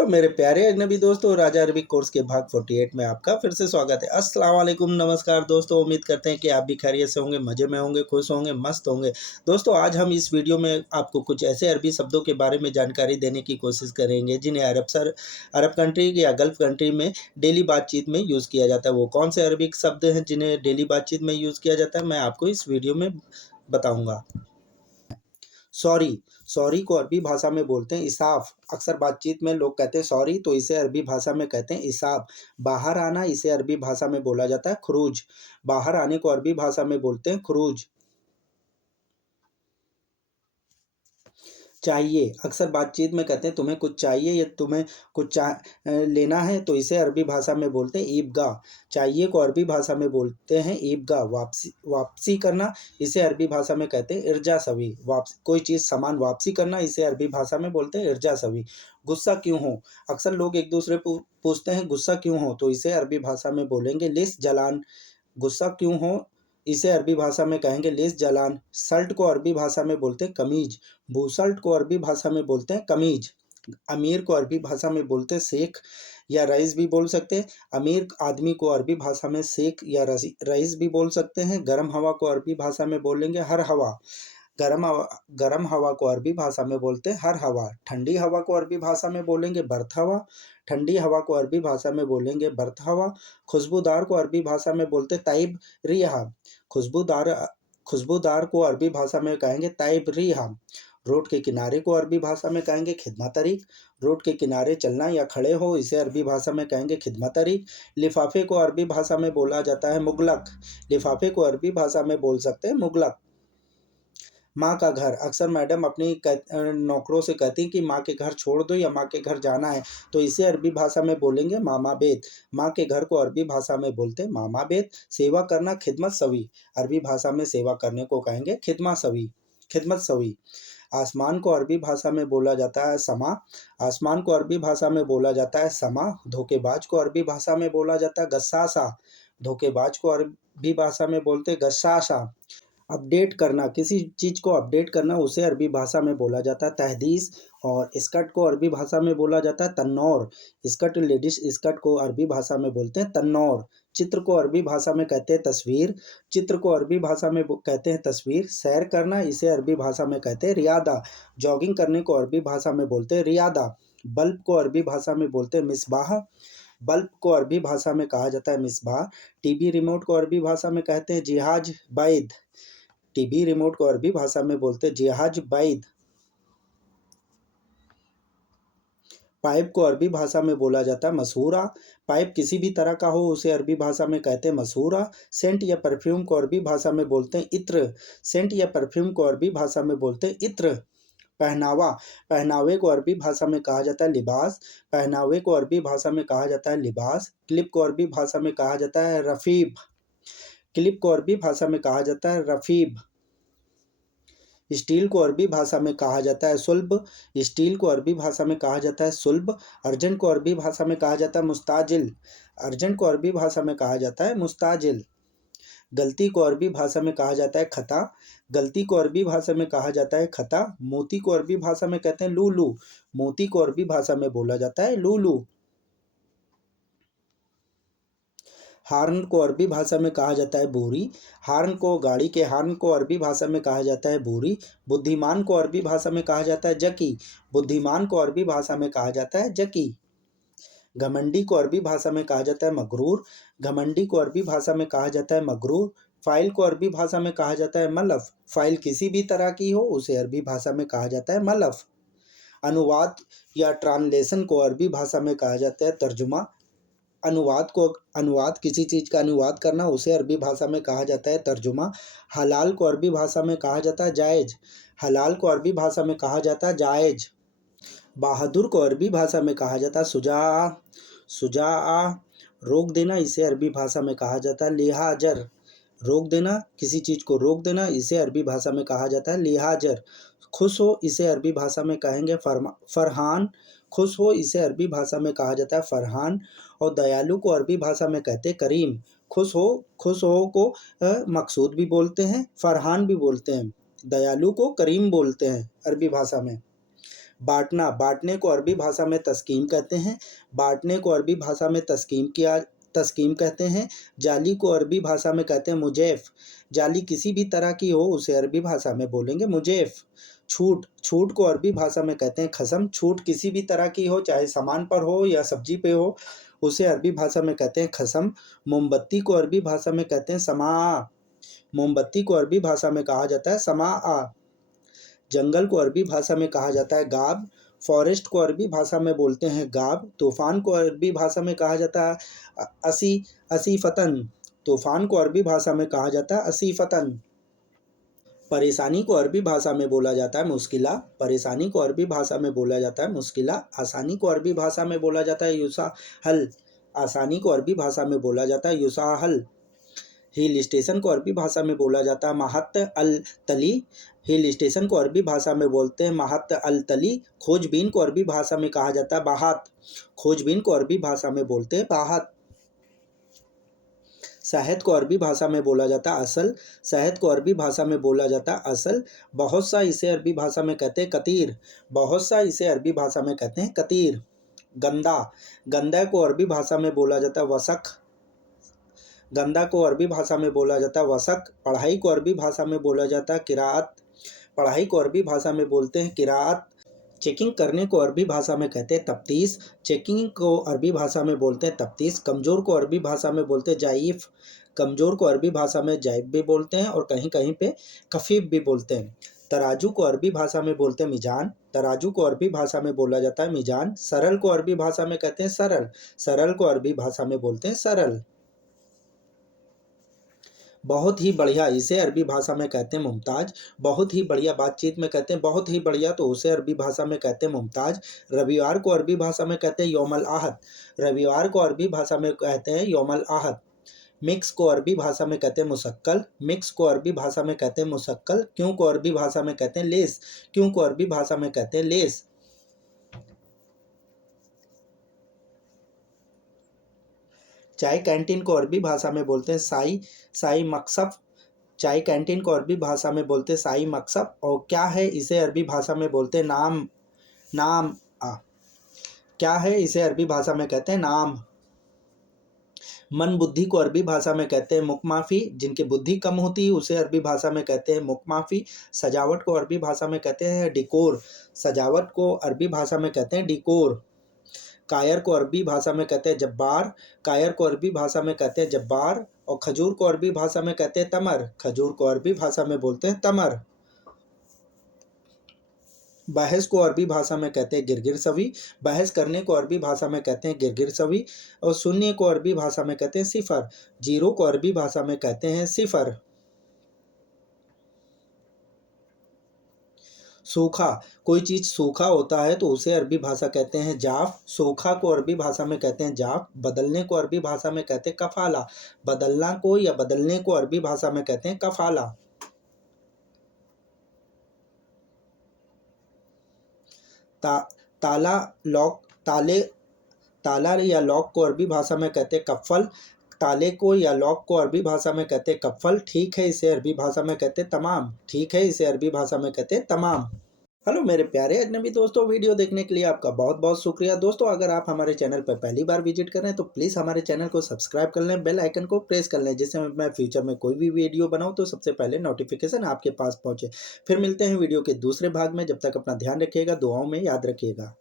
Hello मेरे प्यारे अजनबी दोस्तों, राजा अरबिक कोर्स के भाग 48 में आपका फिर से स्वागत है। अस्सलाम वालेकुम, नमस्कार दोस्तों। उम्मीद करते हैं कि आप भी खैरियत से होंगे, मज़े में होंगे, खुश होंगे, मस्त होंगे। दोस्तों, आज हम इस वीडियो में आपको कुछ ऐसे अरबी शब्दों के बारे में जानकारी देने की कोशिश करेंगे जिन्हें अरब कंट्री या गल्फ़ कंट्री में डेली बातचीत में यूज़ किया जाता है। वो कौन से अरबिक शब्द हैं जिन्हें डेली बातचीत में यूज़ किया जाता है, मैं आपको इस वीडियो में बताऊँगा। सॉरी, सॉरी को अरबी भाषा में बोलते हैं इसाफ़। अक्सर बातचीत में लोग कहते हैं सॉरी, तो इसे अरबी भाषा में कहते हैं इसाफ़। बाहर आना, इसे अरबी भाषा में बोला जाता है खुरूज। बाहर आने को अरबी भाषा में बोलते हैं खुरूज। चाहिए, अक्सर बातचीत में कहते हैं तुम्हें कुछ चाहिए या तुम्हें कुछ लेना है, तो इसे अरबी भाषा में बोलते हैं ईबगाह। चाहिए को अरबी भाषा में बोलते हैं ईबगाह। वापसी वापसी करना, इसे अरबी भाषा में कहते हैं इर्जा सवी। कोई चीज़ सामान वापसी करना, इसे अरबी भाषा में बोलते हैं इर्जा सवी। गुस्सा क्यों हो, अक्सर लोग एक दूसरे पूछते हैं गुस्सा क्यों हो, तो इसे अरबी भाषा में बोलेंगे लिस जलान। गुस्सा क्यों हो, इसे अरबी भाषा में कहेंगे लिस जलान। शर्ट को अरबी भाषा में बोलते हैं कमीज। बूशर्ट को अरबी भाषा में बोलते हैं कमीज। अमीर को अरबी भाषा में बोलते हैं शेख या रईस भी बोल सकते हैं। अमीर आदमी को अरबी भाषा में शेख या रईस भी बोल सकते हैं। गर्म हवा को अरबी भाषा में बोलेंगे हर हवा। गर्म हवा को अरबी भाषा में बोलते हैं हर हवा। ठंडी हवा को अरबी भाषा में बोलेंगे बर्थ हवा। ठंडी हवा को अरबी भाषा में बोलेंगे बर्थ हवा। खुशबूदार को अरबी भाषा में बोलते तैब रिहा। खुशबूदार खुशबूदार को अरबी भाषा में कहेंगे तैब रिहा। रोड के किनारे को अरबी भाषा में कहेंगे खिदमा तरीक। रोड के किनारे चलना या खड़े हो, इसे अरबी भाषा में कहेंगे खिदमा तरीक। लिफाफे को अरबी भाषा में बोला जाता है मुगलक। लिफाफे को अरबी भाषा में बोल सकते हैं मुगलक। माँ का घर, अक्सर मैडम अपनी नौकरों से कहती हैं कि माँ के घर छोड़ दो या माँ के घर जाना है, तो इसे अरबी भाषा में बोलेंगे मामा बेत। माँ के घर को अरबी भाषा में बोलते हैं मामा बेत। सेवा करना, खिदमत सवी। अरबी भाषा में सेवा करने को कहेंगे खिदमत सवी। आसमान को अरबी भाषा में बोला जाता है समा। आसमान को अरबी भाषा में बोला जाता है समा। धोखेबाज को अरबी भाषा में बोला जाता है गस्सासा। धोखेबाज को अरबी भाषा में बोलते हैं गस्सासा। अपडेट करना, किसी चीज़ को अपडेट करना, उसे अरबी भाषा में बोला जाता है तहदीस। और स्कर्ट को अरबी भाषा में बोला जाता है तन्नौर। स्कर्ट, लेडीज स्कर्ट को अरबी भाषा में बोलते हैं तन्नौर। चित्र को अरबी भाषा में कहते हैं तस्वीर। चित्र को अरबी भाषा में कहते हैं तस्वीर। सैर करना, इसे अरबी भाषा में कहते हैं रियादा। जॉगिंग करने को अरबी भाषा में बोलते हैं रियादा। बल्ब को अरबी भाषा में बोलते हैं मिसबाह। बल्ब को अरबी भाषा में कहा जाता है मिसबाह। टीवी रिमोट को अरबी भाषा में कहते हैं जिहाज बैद। टीवी रिमोट को अरबी भाषा में बोलते हैं जिहाज बैद। पाइप को अरबी भाषा में बोला जाता है मसूरा। पाइप किसी भी तरह का हो, उसे अरबी भाषा में कहते हैं मसूरा। सेंट या परफ्यूम को अरबी भाषा में बोलते हैं इत्र। सेंट या परफ्यूम को अरबी भाषा में बोलते हैं इत्र। पहनावा, पहनावे को अरबी भाषा में कहा जाता है लिबास। पहनावे को अरबी भाषा में कहा जाता है लिबास। क्लिप को अरबी भाषा में कहा जाता है रफीब। क्लिप को अरबी भाषा में कहा जाता है रफीब। स्टील को अरबी भाषा में कहा जाता है सुल्ब। स्टील को अरबी भाषा में कहा जाता है सुल्ब। अर्जेंट को अरबी भाषा में कहा जाता है मुस्ताजिल। अर्जेंट को अरबी भाषा में कहा जाता है मुस्ताजिल। गलती को अरबी भाषा में कहा जाता है खता। गलती को अरबी भाषा में कहा जाता है खता। मोती को अरबी भाषा में कहते हैं लूलू। मोती को अरबी भाषा में बोला जाता है लूलू। हार्न को अरबी भाषा में कहा जाता है बोरी। हार्न को, गाड़ी के हार्न को अरबी भाषा में कहा जाता है बोरी। बुद्धिमान को अरबी भाषा में कहा जाता है जकी। बुद्धिमान को अरबी भाषा में कहा जाता है जकी। घमंडी को अरबी भाषा में कहा जाता है मगरूर। घमंडी को अरबी भाषा में कहा जाता है मगरूर। फाइल को अरबी भाषा में कहा जाता है मलफ। फाइल किसी भी तरह की हो, उसे अरबी भाषा में कहा जाता है मलफ। अनुवाद या ट्रांसलेशन को अरबी भाषा में कहा जाता है तर्जुमा। अनुवाद, किसी चीज़ का अनुवाद करना, उसे अरबी भाषा में कहा जाता है तर्जुमा। हलाल को अरबी भाषा में कहा जाता है जायज़। हलाल को अरबी भाषा में कहा जाता है जायज़। बहादुर को अरबी भाषा में कहा जाता है सुजा। रोक देना, इसे अरबी भाषा में कहा जाता है लिहाजर। रोक देना, किसी चीज़ को रोक देना, इसे अरबी भाषा में कहा जाता है लिहाजर। खुश हो, इसे अरबी भाषा में कहेंगे फरहान। खुश हो, इसे अरबी भाषा में कहा जाता है फरहान। और दयालु को अरबी भाषा में कहते हैं करीम। खुश हो को मकसूद भी बोलते हैं, फरहान भी बोलते हैं। दयालु को करीम बोलते हैं अरबी भाषा में। बाँटना, बाँटने को अरबी भाषा में तस्कीम कहते हैं। बाँटने को अरबी भाषा में तस्कीम कहते हैं। जाली को अरबी भाषा में कहते हैं मुजैफ़। जाली किसी भी तरह की हो उसे अरबी भाषा में बोलेंगे मुजैफ़। छूट, छूट को अरबी भाषा में कहते हैं खसम। छूट किसी भी तरह की हो, चाहे सामान पर हो या सब्जी पे हो, उसे अरबी भाषा में कहते हैं खसम। मोमबत्ती को अरबी भाषा में कहते हैं समा। मोमबत्ती को अरबी भाषा में कहा जाता है समा। जंगल को अरबी भाषा में कहा जाता है गाब। फॉरेस्ट को अरबी भाषा में बोलते हैं गाब। तूफ़ान को अरबी भाषा में कहा जाता है असीफ़तन। तूफ़ान को अरबी भाषा में कहा जाता है असीफ़तन। परेशानी को अरबी भाषा में बोला जाता है मुश्किला। परेशानी को अरबी भाषा में बोला जाता है मुश्किला। आसानी को अरबी भाषा में बोला जाता है युसाहल। आसानी को अरबी भाषा में बोला जाता है युसाहल। हिल स्टेशन को अरबी भाषा में बोला जाता है महत अल तली। हिल स्टेशन को अरबी भाषा में बोलते हैं महत अल तली। खोजबीन को अरबी भाषा में कहा जाता है बाहत। खोजबीन को अरबी भाषा में बोलते हैं बाहत। शहद को अरबी भाषा में बोला जाता है असल। शहद को अरबी भाषा में बोला जाता है असल। बहुत सा इसे अरबी भाषा में कहते हैं कतीर। बहुत सा इसे अरबी भाषा में कहते हैं कतीर। गंदा, गंदा को अरबी भाषा में बोला जाता है वसक। गंदा को अरबी भाषा में बोला जाता है वसक। पढ़ाई को अरबी भाषा में बोला जाता है किरात। पढ़ाई को अरबी भाषा में बोलते हैं किरात। चेकिंग करने को अरबी भाषा में कहते हैं तफ्तीश। चेकिंग को अरबी भाषा में बोलते हैं तफ्तीश। कमज़ोर को अरबी भाषा में बोलते हैं जाइफ। कमज़ोर को अरबी भाषा में जाइफ भी बोलते हैं और कहीं कहीं पे खफीफ भी बोलते हैं। तराजू को अरबी भाषा में बोलते हैं मीज़ान। तराजू को अरबी भाषा में बोला जाता है मीज़ान। सरल को अरबी भाषा में कहते हैं सरल। सरल को अरबी भाषा में बोलते हैं सरल। बहुत ही बढ़िया इसे अरबी भाषा में कहते हैं मुमताज़। बहुत ही बढ़िया बातचीत में कहते हैं बहुत ही बढ़िया, तो उसे अरबी भाषा में कहते हैं मुमताज़। रविवार को अरबी भाषा में कहते हैं यौमल आहद। रविवार को अरबी भाषा में कहते हैं यौमल आहद। मिक्स को अरबी भाषा में कहते हैं मुशक्कल। मिक्स को अरबी भाषा में कहते हैं मुशक्कल। क्यों को अरबी भाषा में कहते हैं लेस। क्यों को अरबी भाषा में कहते हैं लेस। चाय कैंटीन को अरबी भाषा में बोलते हैं साई साई मकसब। चाय कैंटीन को अरबी भाषा में बोलते हैं साई मकसब। और क्या है इसे अरबी भाषा में बोलते हैं नाम। नाम क्या है इसे अरबी भाषा में कहते हैं नाम। मन बुद्धि को अरबी भाषा में कहते हैं मुकमाफ़ी। जिनकी बुद्धि कम होती है उसे अरबी भाषा में कहते हैं मुकमाफ़ी। सजावट को अरबी भाषा में कहते हैं डिकोर। सजावट को अरबी भाषा में कहते हैं डिकोर। कायर को अरबी भाषा में कहते हैं जब्बार। कायर को अरबी भाषा में कहते हैं जब्बार। और खजूर को अरबी भाषा में कहते हैं तमर। खजूर को अरबी भाषा में बोलते हैं तमर। बहस को अरबी भाषा में कहते हैं गिरगिर सवी। बहस करने को अरबी भाषा में कहते हैं गिरगिर सवी। और शून्य को अरबी भाषा में कहते हैं सिफर। जीरो को अरबी भाषा में कहते हैं सिफर। सूखा, कोई चीज़ सूखा होता है तो उसे अरबी भाषा कहते हैं जाफ। सूखा को अरबी भाषा में कहते हैं जाफ। बदलने को अरबी भाषा में कहते हैं कफाला। बदलना को या बदलने को अरबी भाषा में कहते हैं कफाला। ता ताला लॉक ताले ताला या लॉक को अरबी भाषा में कहते हैं कफ़ल। ताले को या लॉक को अरबी भाषा में कहते हैं कफ़ल। ठीक है इसे अरबी भाषा में कहते हैं तमाम। ठीक है इसे अरबी भाषा में कहते हैं तमाम। हेलो मेरे प्यारे अजनबी दोस्तों, वीडियो देखने के लिए आपका बहुत बहुत शुक्रिया। दोस्तों अगर आप हमारे चैनल पर पहली बार विजिट कर रहे हैं तो प्लीज़ हमारे चैनल को सब्सक्राइब कर लें, बेल आइकन को प्रेस कर लें, जिससे मैं फ्यूचर में कोई भी वीडियो बनाऊं तो सबसे पहले नोटिफिकेशन आपके पास पहुंचे। फिर मिलते हैं वीडियो के दूसरे भाग में। जब तक अपना ध्यान रखिएगा, दुआओं में याद रखिएगा।